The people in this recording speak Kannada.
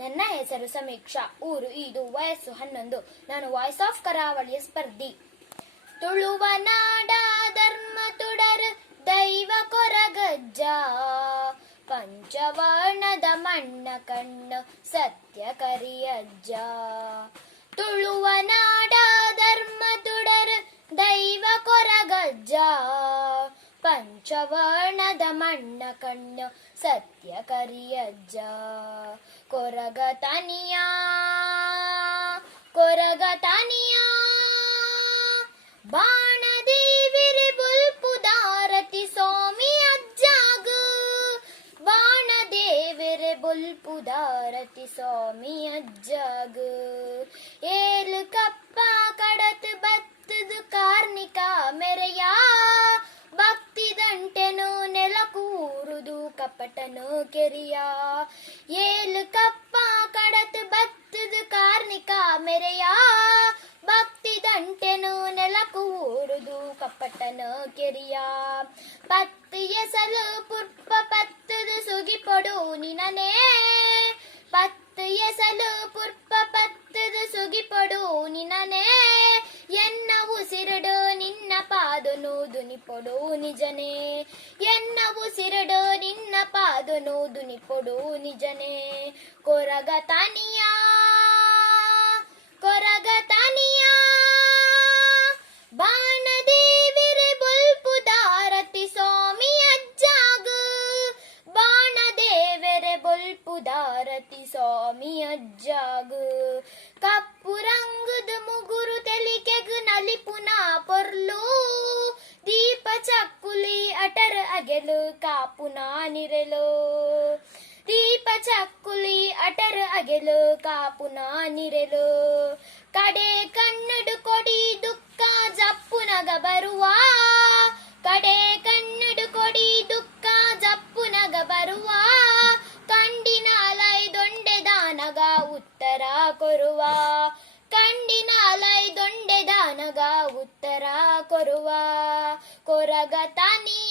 ನನ್ನ ಹೆಸರು ಸಮೀಕ್ಷಾ. ಊರು ಇದು, ವಯಸ್ಸು 11. ನಾನು ವಾಯ್ಸ್ ಆಫ್ ಕರಾವಳಿಯ ಸ್ಪರ್ಧಿ. ತುಳುವ ನಾಡ ಧರ್ಮ ತುಡರ್ ದೈವ ಕೊರಗಜ್ಜ, ಪಂಚವರ್ಣದ ಮಣ್ಣ ಕಣ್ಣು ಸತ್ಯ ಕರಿಯಜ್ಜ. ತುಳುವ ನಾಡ ಧರ್ಮ ತುಡರ್ ದೈವ ಕೊರಗಜ್ಜ, ಪಂಚವರ್ಣದ ಮಣ್ಣ ಕಣ್ಣು ಸತ್ಯ ಕರಿಯಜ್ಜ. ಕೊರಗ ತನಿಯ ಬಾಣದೇವಿರೆ ಬುಲ್ಪುದಾರತಿ ಸ್ವಾಮಿ ಅಜ್ಜಾಗ, ಬಾಣದೇವಿರೆ ಬುಲ್ಪುದಾರತಿ ಸ್ವಾಮಿ ಅಜ್ಜಾಗ. ಏಳು ಕಪ್ಪ ಕಡತ್ ಬತ್ತದು ಕಾರ್ಣಿಕ ಮೆರೆಯ, ಭಕ್ತಿ ದಂಟೆನು ನೆಲ ಕೂರುದು ಕಪಟನು ಕೆರಿಯ. ಏಳು ಕಪ್ಪ ಕಡತ್ ಬತ್ತದು ಕಾರ್ಣಿಕ ಮೆರೆಯ, ಭಕ್ತಿ ದಂಟೆನು ನೆಲ ಕೂರುದು ಕಪಟನು ಕೆರಿಯ. ಪತ್ತು ಎಸಲು ಪುರ್ಪ ಪತ್ತದು ಸುಗಿಪೊಡು ನಿನನೇ, ಪತ್ತು ಎಸಲು ಪುರ್ಪ ಪತ್ತದು ಸುಗಿಪೊಡು ನಿನನೇ. ಎನ್ನ ಉಸಿರುಡು ನಿನ್ನ ಪಾದನು ದುನಿಪೊಡು ನಿಜನೇ, ಎನ್ನ ಉಸಿರುಡು ನಿನ್ನ ಪಾದನು ದುನಿಪೊಡು ನಿಜನೇ. ಕೊರಗ ತನಿಯ ಬಾಣದೇವಿರೆ ಬುಲ್ಪುದಾರತಿ ಸ್ವಾಮಿ ಅಜ್ಜಾಗ, ಬಾಣದೇವಿರೆ ಬುಲ್ಪುದಾರತಿ ಸ್ವಾಮಿ ಅಜ್ಜಾಗ. ಕಪ್ಪು ರಂಗುದ ಮುಗುರು ತೆಲಿಕೆಗು ನಲಿಪುನ ಪೊರ್ಲು, ದೀಪ ಚಕ್ಕುಲಿ ಅಟರ್ ಅಗೆಲು ಕಾಪುನ ನಿರೆಲು. ದೀಪ ಚಕ್ಕುಲಿ ಅಟರ್ ಅಗೆಲು ಕಾಪುನ ನಿರೆಲು. ಕಡೆ ಕಣ್ಣಡು ಕೊಡಿ ದುಃಖ ಜಪ್ಪುನಗ ಬರುವ, ಕಡೆ ಕಣ್ಣಡು ಕೊಡಿ ದುಃಖ ಜಪ್ಪುನಗ ಬರುವ. ಕಂಡಿನ ಲೈ ದೊಂಡೆ ದಾನಗ ಉತ್ತರ ಕೊರುವ, ಕಂಡಿನ ಲೈ ದೊಂಡೆ ದಾನಗ ಉತ್ತರ ಕೊರುವ. ಕೊರಗ ತನಿಯ